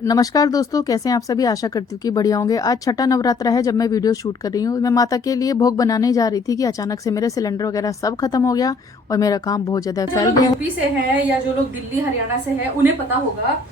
नमस्कार दोस्तों, कैसे हैं आप सभी। आशा करती हूँ कि बढ़िया होंगे। आज छठा नवरात्रा है जब मैं वीडियो शूट कर रही हूँ। मैं माता के लिए भोग बनाने जा रही थी कि अचानक से मेरे सिलेंडर वगैरह सब खत्म हो गया और मेरा काम बहुत ज्यादा फैल गया। यूपी से है या जो लोग दिल्ली हरियाणा से है उन्हें पता होगा।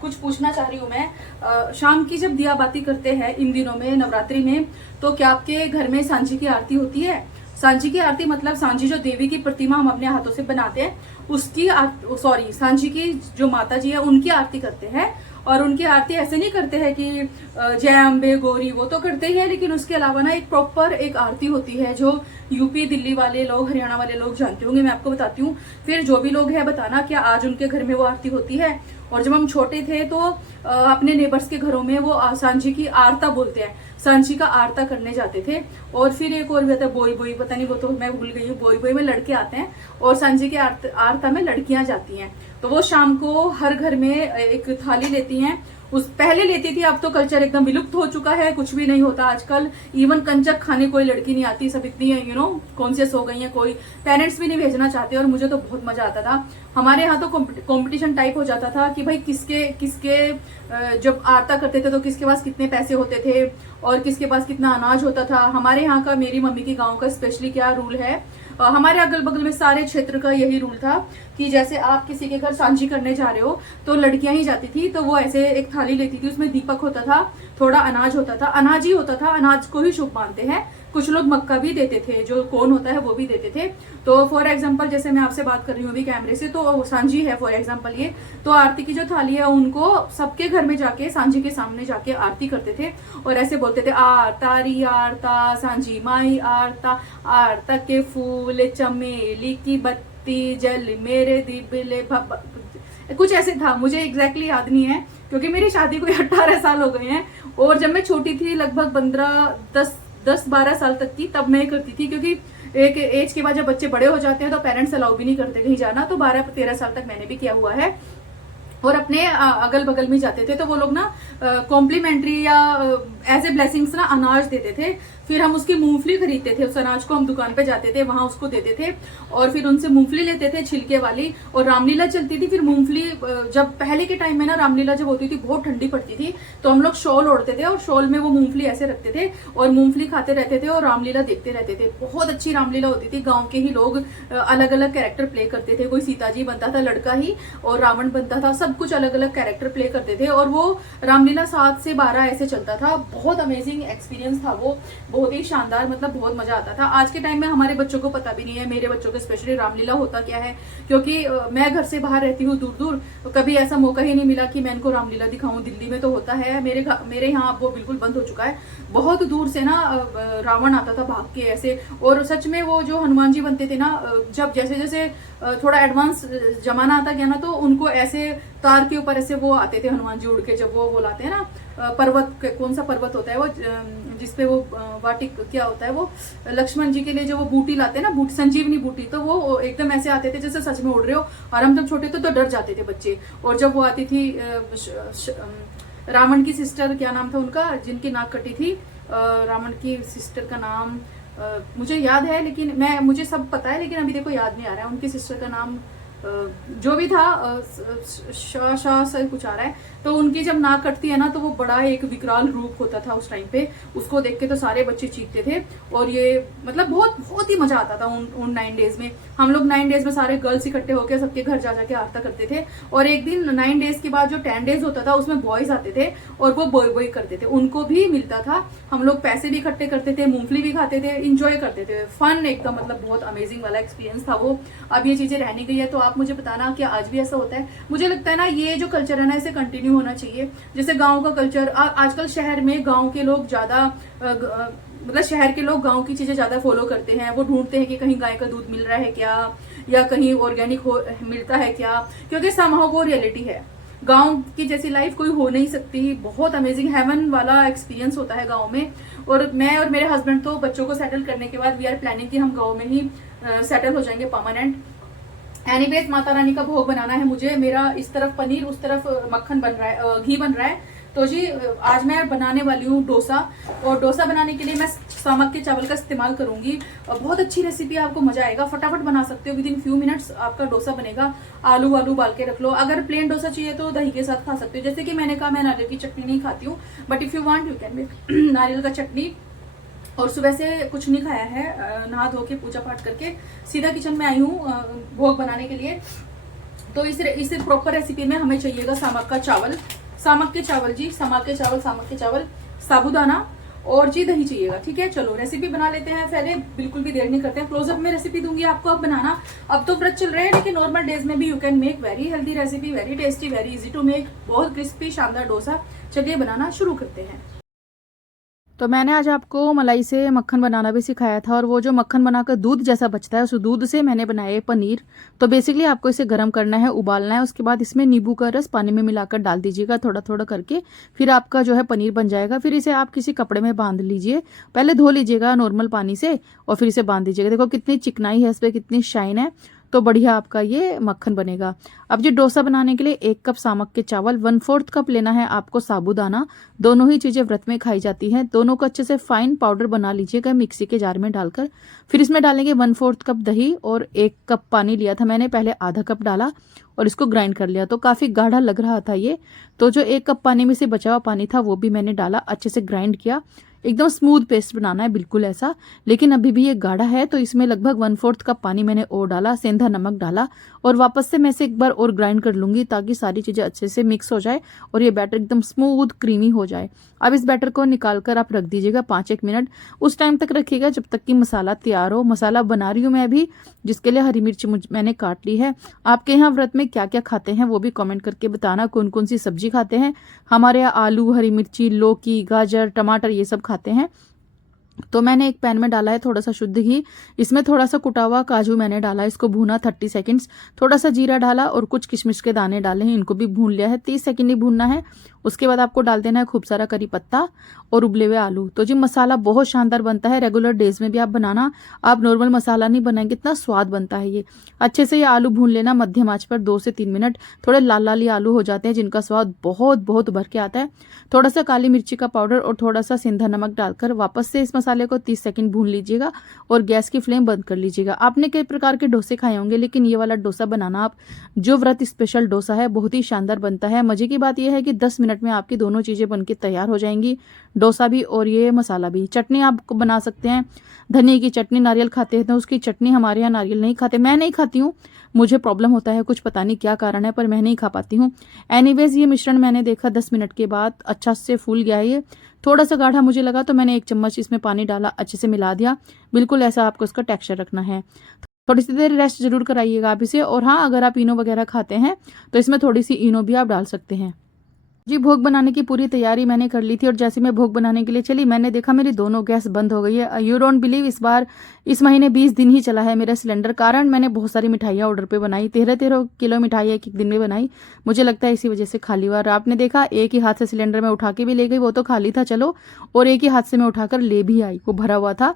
कुछ पूछना चाह रही हूँ मैं। शाम की जब दिया बाती करते हैं इन दिनों में नवरात्रि में, तो क्या आपके घर में सांझी की आरती होती है? सांझी की आरती मतलब सांझी जो देवी की प्रतिमा हम अपने हाथों से बनाते हैं उसकी सॉरी, सांझी की जो माता जी है उनकी आरती करते हैं। और उनकी आरती ऐसे नहीं करते हैं कि जय अम्बे गौरी, वो तो करते ही है, लेकिन उसके अलावा ना एक प्रॉपर एक आरती होती है जो यूपी दिल्ली वाले लोग हरियाणा वाले लोग जानते होंगे। मैं आपको बताती हूँ, फिर जो भी लोग हैं बताना क्या आज उनके घर में वो आरती होती है। और जब हम छोटे थे तो अपने नेबर्स के घरों में वो सांझी की आरता बोलते हैं, सांझी का आरता करने जाते थे। और फिर एक और भी आता है बोई बोई, पता नहीं वो तो मैं भूल गई हूँ। बोई बोई में लड़के आते हैं और सांझी की आरता में लड़कियां जाती हैं। तो वो शाम को हर घर में एक थाली लेती हैं। उस पहले लेती थी, अब तो कल्चर एकदम विलुप्त हो चुका है, कुछ भी नहीं होता आजकल। इवन कंजक खाने कोई लड़की नहीं आती, सब इतनी कॉन्शियस हो गई है, कोई पेरेंट्स भी नहीं भेजना चाहते। और मुझे तो बहुत मजा आता था। हमारे यहाँ तो कंपटीशन टाइप हो जाता था कि भाई किसके किसके जब आरता करते थे तो किसके पास कितने पैसे होते थे और किसके पास कितना अनाज होता था। हमारे यहाँ का, मेरी मम्मी के गाँव का स्पेशली क्या रूल है, हमारे अगल बगल में सारे क्षेत्र का यही रूल था कि जैसे आप किसी के घर सांझी करने जा रहे हो तो लड़कियां ही जाती थी। तो वो ऐसे एक थाली लेती थी, उसमें दीपक होता था, थोड़ा अनाज होता था, अनाज ही होता था, अनाज को ही शुभ मानते हैं। कुछ लोग मक्का भी देते थे, जो कौन होता है वो भी देते थे। तो फॉर एग्जाम्पल जैसे मैं आपसे बात कर रही हूँ अभी कैमरे से, तो सांझी है फॉर एग्जाम्पल ये, तो आरती की जो थाली है उनको सबके घर में जाके सांझी के सामने जाके आरती करते थे और ऐसे बोलते थे तारी आरता सांझी माई आरता, आरता के फूल चमेली की बत्ती जल मेरे दिबले कुछ ऐसे था। मुझे एग्जैक्टली याद नहीं है क्योंकि मेरी शादी को 18 साल हो गए हैं। और जब मैं छोटी थी, लगभग 10-12 साल तक की, तब मैं करती थी। क्योंकि एक एज के बाद जब बच्चे बड़े हो जाते हैं तो पेरेंट्स अलाउ भी नहीं करते कहीं जाना। तो 12-13 साल तक मैंने भी किया हुआ है। और अपने अगल बगल में जाते थे तो वो लोग ना कॉम्प्लीमेंट्री या एज ए ब्लेसिंग्स ना अनाज देते थे। फिर हम उसकी मूंगफली खरीदते थे, उस अनाज को हम दुकान पे जाते थे, वहां उसको देते थे और फिर उनसे मूंगफली लेते थे छिलके वाली। और रामलीला चलती थी, फिर मूंगफली जब पहले के टाइम में ना रामलीला जब होती थी बहुत ठंडी पड़ती थी, तो हम लोग शॉल ओढ़ते थे और शॉल में वो मूंगफली ऐसे रखते थे और मूंगफली खाते रहते थे और रामलीला देखते रहते थे। बहुत अच्छी रामलीला होती थी। गाँव के ही लोग अलग अलग कैरेक्टर प्ले करते थे, कोई सीता जी बनता था लड़का ही और रावण बनता था, सब कुछ अलग अलग कैरेक्टर प्ले करते थे। और वो रामलीला 7 से 12 ऐसे चलता था। बहुत अमेजिंग एक्सपीरियंस था वो, बहुत ही शानदार, मतलब बहुत मजा आता था। आज के टाइम में हमारे बच्चों को पता भी नहीं है, मेरे बच्चों को स्पेशली, रामलीला होता क्या है। क्योंकि मैं घर से बाहर रहती हूँ दूर दूर, तो कभी ऐसा मौका ही नहीं मिला कि मैं इनको रामलीला दिखाऊं। दिल्ली में तो होता है, मेरे यहाँ अब वो बिल्कुल बंद हो चुका है। बहुत दूर से ना रावण आता था भाग के ऐसे। और सच में वो जो हनुमान जी बनते थे ना, जब जैसे जैसे थोड़ा एडवांस जमाना आता गया ना, तो उनको ऐसे तार के ऊपर ऐसे वो आते थे हनुमान जी उड़ के। जब वो लाते हैं ना पर्वत, कौन सा पर्वत होता है वो जिसपे वो वाटिक क्या होता है वो, लक्ष्मण जी के लिए जो वो बूटी लाते हैं ना, बूटी, संजीवनी बूटी, तो वो एकदम ऐसे आते थे जैसे सच में उड़ रहे हो। और हम जब छोटे थे तो डर जाते थे बच्चे। और जब वो आती थी रावण की सिस्टर, क्या नाम था उनका, जिनकी नाक कटी थी, रावण की सिस्टर का नाम मुझे याद है, लेकिन मुझे सब पता है लेकिन अभी देखो याद नहीं आ रहा है। उनकी सिस्टर का नाम जो भी था शाह से कुछ आ रहा है। तो उनकी जब नाक कटती है ना तो वो बड़ा एक विकराल रूप होता था उस टाइम पे। उसको देख के तो सारे बच्चे चीखते थे। और ये मतलब बहुत बहुत ही मजा आता था उन 9 डेज में। हम लोग 9 डेज में सारे गर्ल्स इकट्ठे होकर सबके घर जा जाके आरता करते थे। और एक दिन 9 डेज के बाद जो 10 डेज होता था उसमें बॉयज आते थे और वो बॉय बॉय करते थे, उनको भी मिलता था। हम लोग पैसे भी इकट्ठे करते थे, मूंगफली भी खाते थे, इंजॉय करते थे, फन एकदम, मतलब बहुत अमेजिंग वाला एक्सपीरियंस था वो। अब ये चीजें रहने गई है, तो आप मुझे बताना कि आज भी ऐसा होता है। मुझे लगता है ना ये जो कल्चर है ना इसे कंटिन्यू होना चाहिए। जैसे गांव का कल्चर, आजकल शहर में गांव के लोग ज्यादा मतलब शहर के लोग गांव की चीजें ज्यादा फॉलो करते हैं। वो ढूंढते हैं कि कहीं गाय का दूध मिल रहा है क्या, या कहीं ऑर्गेनिक मिलता है क्या, क्योंकि समहाउ वो रियलिटी है। गांव की जैसी लाइफ कोई हो नहीं सकती। बहुत अमेजिंग हेवन वाला एक्सपीरियंस होता है गांव में। और मैं और मेरे हस्बैंड तो बच्चों को सेटल करने के बाद वी आर प्लानिंग कि हम गांव में ही सेटल हो जाएंगे परमानेंट। एनीवेज माता रानी का भोग बनाना है मुझे। मेरा इस तरफ पनीर, उस तरफ मक्खन बन रहा है, घी बन रहा है। तो जी आज मैं बनाने वाली हूँ डोसा, और डोसा बनाने के लिए मैं सामक के चावल का इस्तेमाल करूंगी। बहुत अच्छी रेसिपी, आपको मजा आएगा, फटाफट बना सकते हो, विद इन फ्यू मिनट्स आपका डोसा बनेगा। आलू उबाल के रख लो। अगर प्लेन डोसा चाहिए तो दही के साथ खा सकते हो। जैसे कि मैंने कहा मैं नारियल की चटनी नहीं खाती हूँ, but if you want you can make नारियल का चटनी। और सुबह से कुछ नहीं खाया है, नहा धो के पूजा पाठ करके सीधा किचन में आई हूँ भोग बनाने के लिए। तो इस प्रॉपर रेसिपी में हमें चाहिएगा सामक का चावल, सामक के चावल जी, सामक के चावल, साबूदाना और जी दही चाहिएगा। ठीक है, चलो रेसिपी बना लेते हैं। पहले बिल्कुल भी देर नहीं करते हैं, क्लोजअप में रेसिपी दूंगी आपको अब बनाना। अब तो व्रत चल रहे हैं, लेकिन नॉर्मल डेज में भी you can make very healthy recipe, very tasty, very easy to make, बहुत क्रिस्पी शानदार डोसा। चलिए बनाना शुरू करते हैं। तो मैंने आज आपको मलाई से मक्खन बनाना भी सिखाया था, और वो जो मक्खन बनाकर दूध जैसा बचता है उस दूध से मैंने बनाया है पनीर। तो बेसिकली आपको इसे गर्म करना है, उबालना है, उसके बाद इसमें नींबू का रस पानी में मिलाकर डाल दीजिएगा थोड़ा थोड़ा करके, फिर आपका जो है पनीर बन जाएगा। फिर इसे आप किसी कपड़े में बांध लीजिए, पहले धो लीजिएगा नॉर्मल पानी से और फिर इसे बांध दीजिएगा। देखो कितनी चिकनाई है इस पर, कितनी शाइन है, तो बढ़िया आपका ये मक्खन बनेगा। अब जो डोसा बनाने के लिए 1 कप सामक के चावल, 1/4 कप लेना है आपको साबूदाना। दोनों ही चीजें व्रत में खाई जाती हैं। दोनों को अच्छे से फाइन पाउडर बना लीजिएगा मिक्सी के जार में डालकर। फिर इसमें डालेंगे 1/4 कप दही और 1 कप पानी लिया था मैंने, पहले आधा कप डाला और इसको ग्राइंड कर लिया। तो काफी गाढ़ा लग रहा था ये, तो जो 1 कप पानी में से बचा हुआ पानी था वो भी मैंने डाला, अच्छे से ग्राइंड किया। एकदम स्मूथ पेस्ट बनाना है, बिल्कुल ऐसा, लेकिन अभी भी ये गाढ़ा है। तो इसमें लगभग 1/4 कप पानी मैंने और डाला, सेंधा नमक डाला, और वापस से मैं इसे एक बार और ग्राइंड कर लूंगी ताकि सारी चीजें अच्छे से मिक्स हो जाए और ये बैटर एकदम स्मूथ क्रीमी हो जाए। अब इस बैटर को निकाल कर आप रख दीजिएगा 5-1 मिनट, उस टाइम तक रखिएगा जब तक कि मसाला तैयार हो। मसाला बना रही हूँ मैं अभी, जिसके लिए हरी मिर्च मैंने काट ली है। आपके यहाँ व्रत में क्या क्या खाते हैं वो भी कमेंट करके बताना, कौन कौन सी सब्जी खाते हैं। हमारे यहाँ आलू, हरी मिर्ची, लौकी, गाजर, टमाटर ये सब खाते हैं। तो मैंने एक पैन में डाला है थोड़ा सा शुद्ध घी, इसमें थोड़ा सा कुटा हुआ काजू मैंने डाला, इसको भूना 30 सेकंड्स। थोड़ा सा जीरा डाला और कुछ किशमिश के दाने डाले हैं, इनको भी भून लिया है, 30 सेकंड ही भूनना है। उसके बाद आपको डाल देना है खूब सारा करी पत्ता और उबले हुए आलू। तो जी मसाला बहुत शानदार बनता है, रेगुलर डेज में भी आप बनाना, आप नॉर्मल मसाला नहीं बनाएंगे, इतना स्वाद बनता है ये। अच्छे से ये आलू भून लेना मध्यम आंच पर 2 से 3 मिनट। थोड़े लाल लाल ये आलू हो जाते हैं जिनका स्वाद बहुत बहुत भर के आता है। थोड़ा सा काली मिर्ची का पाउडर और थोड़ा सा सेंधा नमक डालकर वापस से इस मसाले को 30 सेकंड भून लीजिएगा और गैस की फ्लेम बंद कर लीजिएगा। आपने कई प्रकार के डोसे खाए होंगे, लेकिन ये वाला डोसा बनाना आप, जो व्रत स्पेशल डोसा है, बहुत ही शानदार बनता है। मजे की बात यह है कि 10 मिनट में आपकी दोनों चीजें बनके तैयार हो जाएंगी, डोसा भी और ये मसाला भी। चटनी आप बना सकते हैं, धनिया की चटनी, नारियल खाते हैं तो उसकी चटनी, हमारे यहाँ नारियल नहीं खाते, मैं नहीं खाती हूँ, मुझे प्रॉब्लम होता है, कुछ पता नहीं क्या कारण है, पर मैं नहीं खा पाती हूँ। एनीवेज ये मिश्रण मैंने देखा 10 मिनट के बाद अच्छा से फूल गया है। ये थोड़ा सा गाढ़ा मुझे लगा तो मैंने 1 चम्मच इसमें पानी डाला, अच्छे से मिला दिया। बिल्कुल ऐसा आपको इसका टेक्सचर रखना है। थोड़ी सी देर रेस्ट जरूर कराइएगा आप इसे। और हाँ, अगर आप इनो वगैरह खाते हैं तो इसमें थोड़ी सी इनो भी आप डाल सकते हैं। जी भोग बनाने की पूरी तैयारी मैंने कर ली थी, और जैसे मैं भोग बनाने के लिए चली, मैंने देखा मेरी दोनों गैस बंद हो गई है। यू डोंट बिलीव, इस महीने 20 दिन ही चला है मेरा सिलेंडर, कारण मैंने बहुत सारी मिठाइयाँ ऑर्डर पे बनाई, 13 किलो मिठाई एक दिन में बनाई। मुझे लगता है इसी वजह से खाली हुआ। और आपने देखा एक ही हाथ से सिलेंडर में उठा के भी ले गई, वो तो खाली था चलो, और एक ही हाथ से मैं उठाकर ले भी आई, वो भरा हुआ था।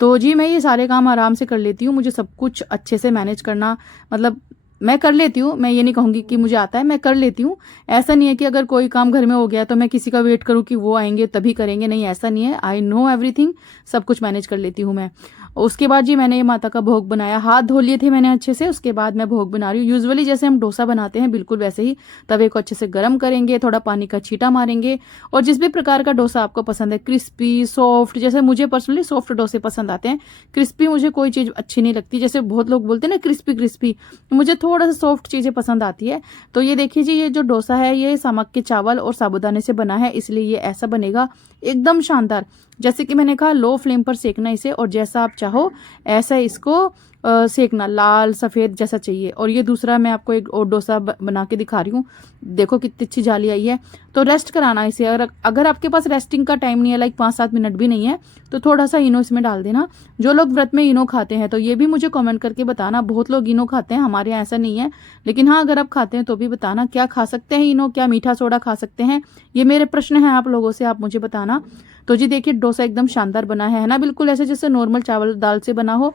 तो जी मैं ये सारे काम आराम से कर लेती हूँ, मुझे सब कुछ अच्छे से मैनेज करना, मतलब मैं कर लेती हूँ। मैं ये नहीं कहूंगी कि मुझे आता है, मैं कर लेती हूँ। ऐसा नहीं है कि अगर कोई काम घर में हो गया तो मैं किसी का वेट करूँ कि वो आएंगे तभी करेंगे, नहीं ऐसा नहीं है। आई नो एवरीथिंग, सब कुछ मैनेज कर लेती हूँ मैं। उसके बाद जी मैंने ये माता का भोग बनाया, हाथ धो लिए थे मैंने अच्छे से, उसके बाद मैं भोग बना रही हूँ। यूजुअली जैसे हम डोसा बनाते हैं बिल्कुल वैसे ही, तवे को अच्छे से गर्म करेंगे, थोड़ा पानी का छींटा मारेंगे, और जिस भी प्रकार का डोसा आपको पसंद है, क्रिस्पी, सॉफ्ट, जैसे मुझे पर्सनली सॉफ्ट डोसे पसंद आते हैं। क्रिस्पी मुझे कोई चीज अच्छी नहीं लगती, जैसे बहुत लोग बोलते हैं ना क्रिस्पी क्रिस्पी, मुझे थोड़ा सा सॉफ्ट चीजें पसंद आती है। तो ये देखिए जी, ये जो डोसा है ये सामक के चावल और साबूदाने से बना है, इसलिए ये ऐसा बनेगा, एकदम शानदार। जैसे कि मैंने कहा, लो फ्लेम पर सेकना इसे, और जैसा आप चाहो ऐसा इसको सेकना, लाल सफेद जैसा चाहिए। और ये दूसरा मैं आपको एक और डोसा बना के दिखा रही हूँ, देखो कितनी अच्छी जाली आई है। तो रेस्ट कराना इसे, अगर आपके पास रेस्टिंग का टाइम नहीं है, लाइक 5-7 मिनट भी नहीं है, तो थोड़ा सा इनो इसमें डाल देना। जो लोग व्रत में इनो खाते हैं तो ये भी मुझे कमेंट करके बताना। बहुत लोग इनो खाते हैं, हमारे यहाँ ऐसा नहीं है, लेकिन हाँ अगर आप खाते हैं तो भी बताना, क्या खा सकते हैं इनो, क्या मीठा सोडा खा सकते हैं, ये मेरे प्रश्न है आप लोगों से, आप मुझे बताना। तो जी देखिए डोसा एकदम शानदार बना है ना, बिल्कुल ऐसे जैसे नॉर्मल चावल दाल से बना हो।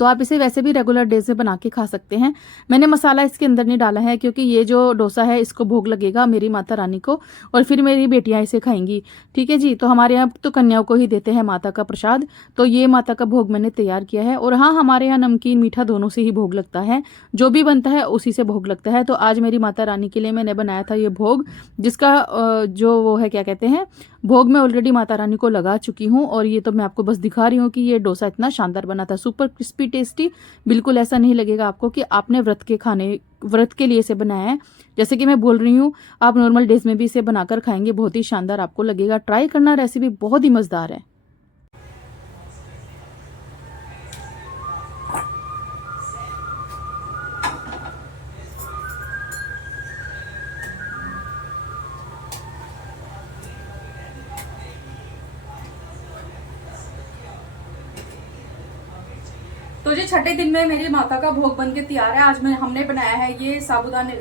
तो आप इसे वैसे भी रेगुलर डेज में बना के खा सकते हैं। मैंने मसाला इसके अंदर नहीं डाला है क्योंकि ये जो डोसा है इसको भोग लगेगा मेरी माता रानी को और फिर मेरी बेटियां इसे खाएंगी। ठीक है जी। तो हमारे यहाँ तो कन्याओं को ही देते हैं माता का प्रसाद, तो ये माता का भोग मैंने तैयार किया है। और हाँ, हमारे यहाँ नमकीन मीठा दोनों से ही भोग लगता है, जो भी बनता है उसी से भोग लगता है। तो आज मेरी माता रानी के लिए मैंने बनाया था ये भोग, जिसका जो वो है क्या कहते हैं, भोग मैं ऑलरेडी माता रानी को लगा चुकी हूँ। और ये तो मैं आपको बस दिखा रही हूँ कि ये डोसा इतना शानदार बना था, सुपर क्रिस्पी टेस्टी। बिल्कुल ऐसा नहीं लगेगा आपको कि आपने व्रत के लिए इसे बनाया है। जैसे कि मैं बोल रही हूँ, आप नॉर्मल डेज में भी इसे बनाकर खाएंगे, बहुत ही शानदार आपको लगेगा। ट्राई करना, रेसिपी बहुत ही मजेदार है। तो जी छठे दिन में मेरी माता का भोग बन के तैयार है। आज हमने बनाया है ये साबूदाने,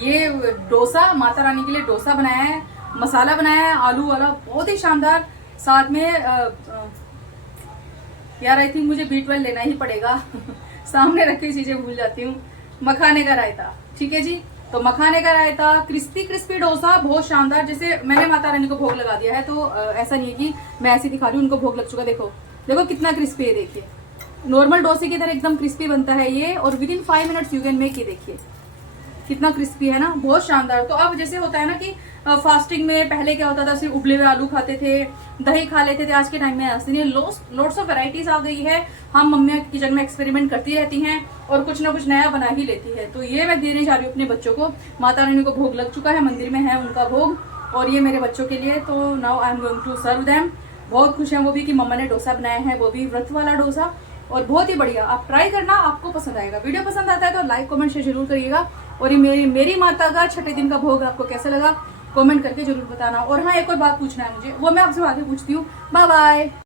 ये डोसा, माता रानी के लिए डोसा बनाया है, मसाला बनाया है आलू वाला, बहुत ही शानदार। साथ में यार आई थिंक मुझे B12 लेना ही पड़ेगा सामने रखी चीजें भूल जाती हूँ। मखाने का रायता, ठीक है जी। तो मखाने का रायता, क्रिस्पी क्रिस्पी डोसा, बहुत शानदार। जैसे मैंने माता रानी को भोग लगा दिया है, तो ऐसा नहीं है कि मैं ऐसे दिखा रही हूँ, उनको भोग लग चुका। देखो देखो कितना क्रिस्पी है, देखिए नॉर्मल डोसे की तरह एकदम क्रिस्पी बनता है ये, और with in 5 minutes you can make. ये देखिए कितना क्रिस्पी है ना, बहुत शानदार। तो अब जैसे होता है ना कि फास्टिंग में पहले क्या होता था, सिर्फ उबले हुए आलू खाते थे, दही खा लेते थे। आज के टाइम में ऐसे नहीं, लोट्स ऑफ वैरायटीज आ गई है। हम मम्मियाँ किचन में एक्सपेरिमेंट करती रहती हैं और कुछ ना कुछ नया बना ही लेती है। तो ये मैं देने जा रही हूँ अपने बच्चों को। माता रानी को भोग लग चुका है, मंदिर में है उनका भोग, और ये मेरे बच्चों के लिए। तो now I am going to serve them. बहुत खुश है वो भी कि मम्मा ने डोसा बनाया है, वो भी व्रत वाला डोसा, और बहुत ही बढ़िया। आप ट्राई करना, आपको पसंद आएगा। वीडियो पसंद आता है तो लाइक कमेंट शेयर जरूर करिएगा। और ये मेरी माता का छठे दिन का भोग आपको कैसा लगा कमेंट करके जरूर बताना। और हाँ, एक और बात पूछना है मुझे, वो मैं आपसे आगे पूछती हूँ। Bye bye.